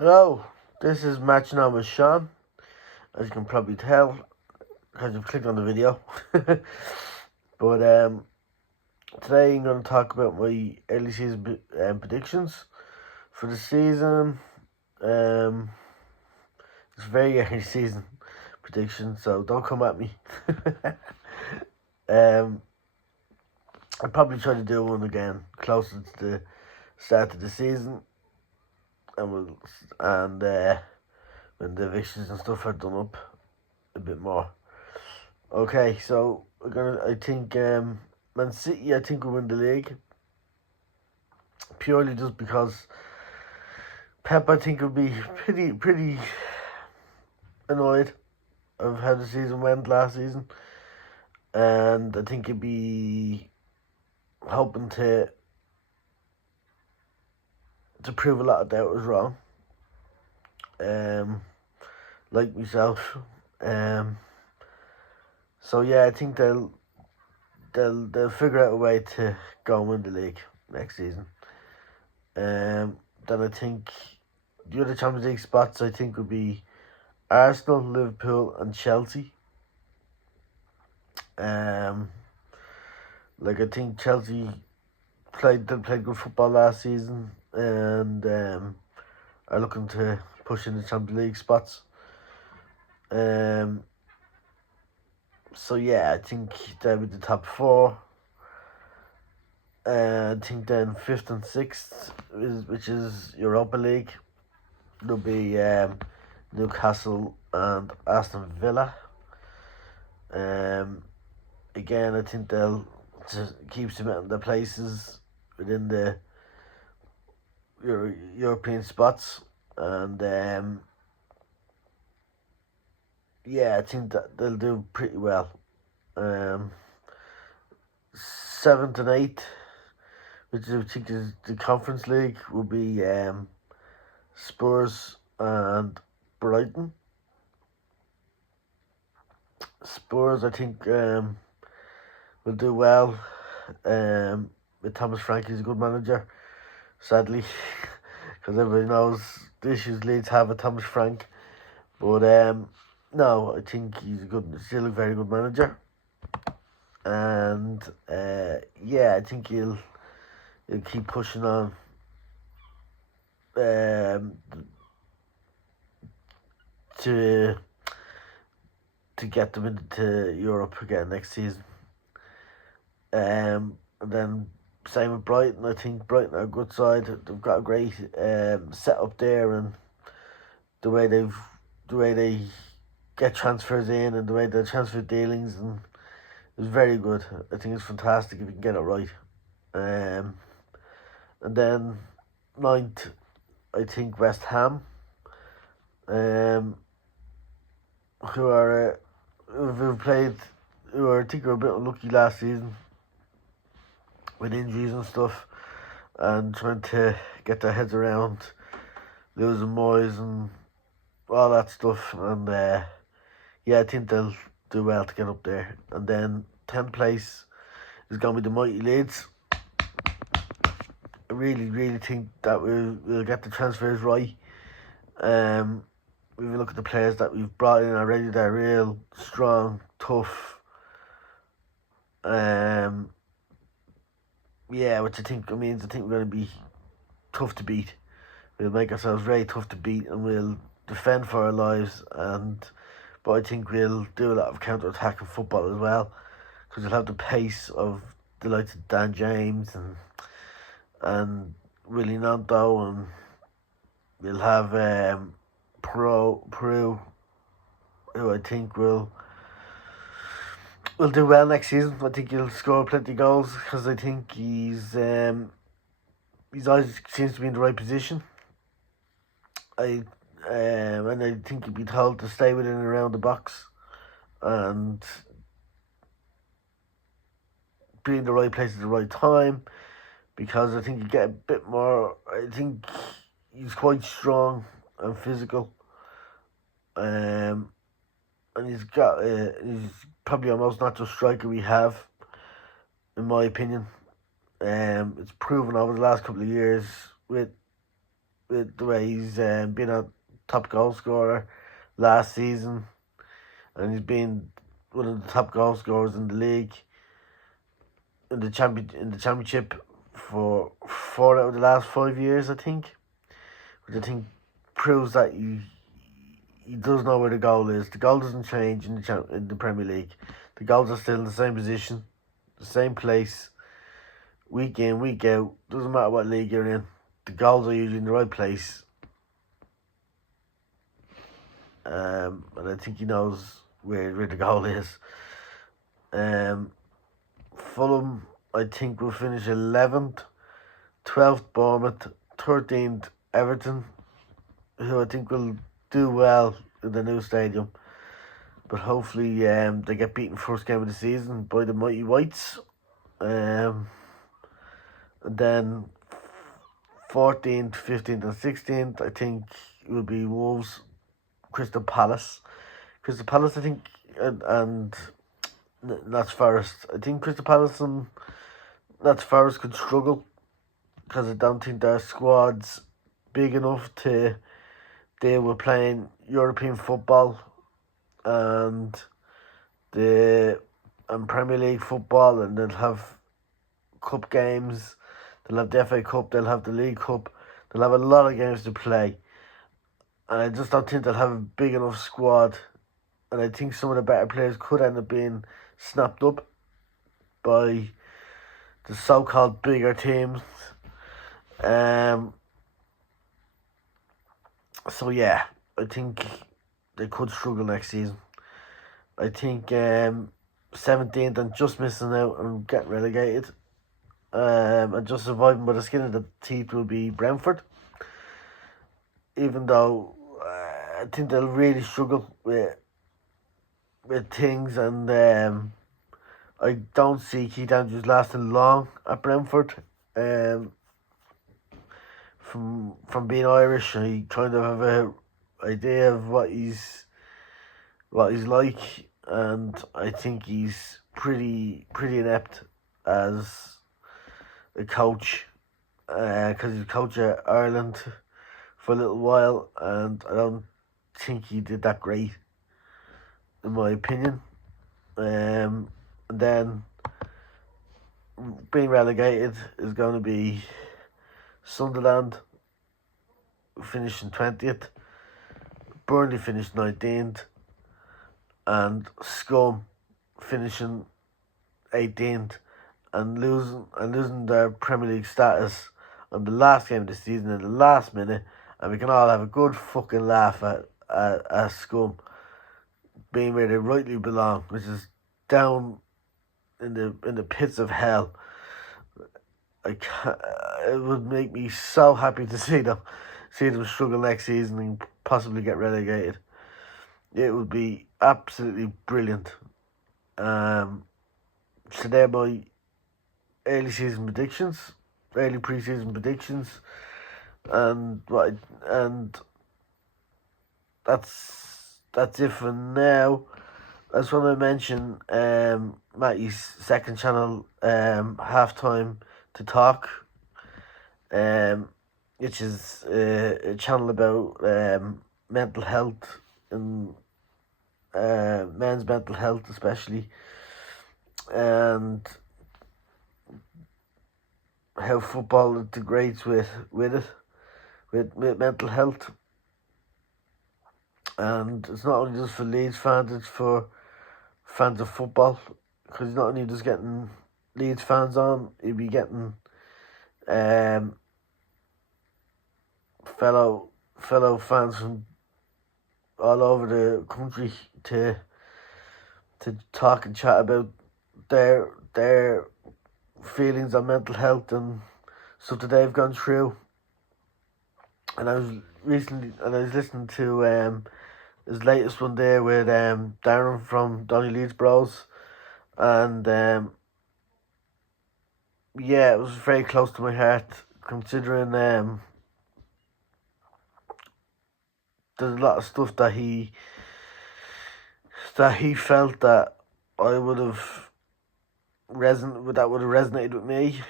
Hello, this is match number Sean, as you can probably tell because you've clicked on the video. But today I'm going to talk about my early season predictions for the season. It's very early season prediction, so don't come at me. I'll probably try to do one again closer to the start of the season, and when the evictions and stuff are done up a bit more. Okay, so I think Man City, I think will win the league purely just because Pep, I think, will be pretty annoyed of how the season went last season, and I think he'd be hoping to prove a lot of doubters wrong. Like myself. So yeah, I think they'll figure out a way to go and win the league next season. Then I think the other Champions League spots I think would be Arsenal, Liverpool, and Chelsea. I think Chelsea played good football last season and are looking to push in the Champions League spots. So yeah, I think they'll be the top four. I think then 5th and 6th, which is Europa League, there'll be Newcastle and Aston Villa. Again, I think they'll just keep cementing their places within the European spots, and yeah, I think that they'll do pretty well. 7th and 8th, which I think is the Conference League, will be Spurs and Brighton. Spurs, I think, will do well. With Thomas Frank, he's a good manager, sadly, because everybody knows the issues Leeds have with Thomas Frank. But no, I think he's still a very good manager, and yeah, I think he'll keep pushing on. To get them into Europe again next season. And then same with Brighton. I think Brighton are a good side. They've got a great setup there, and the way they get transfers in and the way the transfer dealings and is very good. I think it's fantastic if you can get it right. And then 9th, I think West Ham. Who are who I think were a bit unlucky last season with injuries and stuff, and trying to get their heads around losing Moyes and all that stuff. And yeah, I think they'll do well to get up there. And then 10th place is going to be the mighty Leeds. I really think that we'll get the transfers right. If you look at the players that we've brought in already, they're real strong, tough. Yeah, which I think means we're going to be tough to beat. We'll make ourselves very tough to beat, and we'll defend for our lives. But I think we'll do a lot of counter-attacking football as well, because we'll have the pace of the likes of Dan James and Willie Nanto, and we'll have Peru, who I think will do well next season. I think he'll score plenty of goals because I think he's always seems to be in the right position. And I think he'd be told to stay within and around the box and be in the right place at the right time, because I think you get a bit more. I think he's quite strong and physical, and he's probably our most natural striker we have, in my opinion. It's proven over the last couple of years with with the way he's been a top goal scorer last season, and he's been one of the top goal scorers in the league in the championship for 4 out of the last 5 years, I think, which I think proves that he does know where the goal is. The goal doesn't change in the Premier League. The goals are still in the same position, the same place, week in, week out. Doesn't matter what league you're in. The goals are usually in the right place. And I think he knows where the goal is. Fulham, I think, will finish 11th, 12th Bournemouth, 13th Everton, who I think will do well in the new stadium. But hopefully they get beaten first game of the season by the mighty Whites. And then 14th, 15th and 16th, I think it will be Wolves, Crystal Palace. Crystal Palace, I think, and Notts Forest. I think Crystal Palace and Notts Forest could struggle because I don't think their squad's big enough to deal with playing European football and Premier League football, and they'll have cup games. They'll have the FA Cup. They'll have the League Cup. They'll have a lot of games to play, and I just don't think they'll have a big enough squad. And I think some of the better players could end up being snapped up by the so-called bigger teams. So yeah, I think they could struggle next season. I think 17th and just missing out and getting relegated. And just surviving by the skin of the teeth will be Brentford. Even though I think they'll really struggle with things, and I don't see Keith Andrews lasting long at Brentford. From being Irish, I kind of have a idea of what he's like, and I think he's pretty inept as a coach, because he's coached at Ireland for a little while, and I don't think he did that great, in my opinion. And then being relegated is going to be Sunderland, finishing 20th, Burnley finished 19th, and Scum finishing 18th, and losing their Premier League status on the last game of the season in the last minute, and we can all have a good fucking laugh at Scum being where they rightly belong, which is down in the pits of hell. It would make me so happy to see them struggle next season and possibly get relegated. It would be absolutely brilliant. So they're my early pre-season predictions, and that's it for now. I just want to mention Matty's second channel, Halftime to Talk, which is a channel about mental health and men's mental health especially, and how football integrates with mental health. And it's not only just for Leeds fans, it's for fans of football, because he's not only just getting Leeds fans on, he'll be getting fellow fans from all over the country to talk and chat about their feelings on mental health and stuff that they've gone through. And I was listening to his latest one there with Darren from Donny Leeds Bros, and yeah, it was very close to my heart, considering there's a lot of stuff that he felt that I would have resonated with me.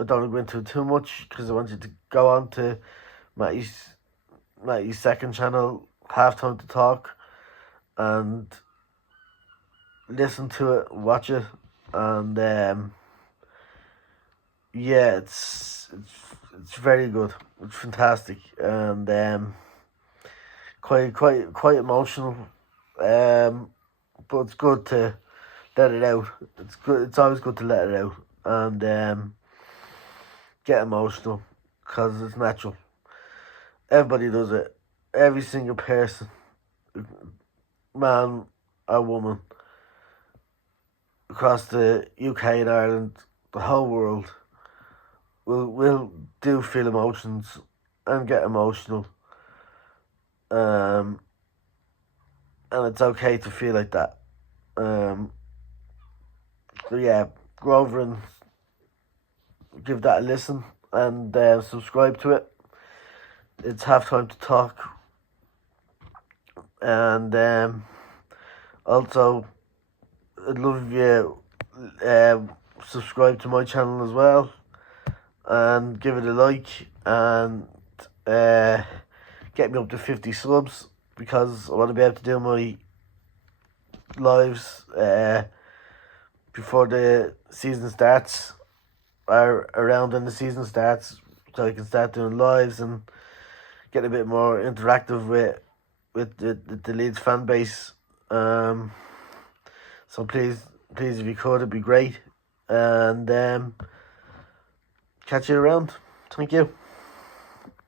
I don't want to go into it too much because I want you to go on to Matty's second channel, Halftime to Talk, and listen to it, watch it, and yeah, it's very good. It's fantastic, and quite emotional. But it's good to let it out. It's good. It's always good to let it out and get emotional because it's natural. Everybody does it. Every single person, man or woman, across the UK and Ireland, the whole world, will do feel emotions and get emotional. And it's okay to feel like that. So yeah, go over and give that a listen and subscribe to it. It's Halftime to Talk, and also I'd love if you subscribe to my channel as well and give it a like and get me up to 50 subs because I want to be able to do my lives before the season starts or around when the season starts, so I can start doing lives and get a bit more interactive with the Leeds fan base. So please if you could, it'd be great. And catch you around. Thank you.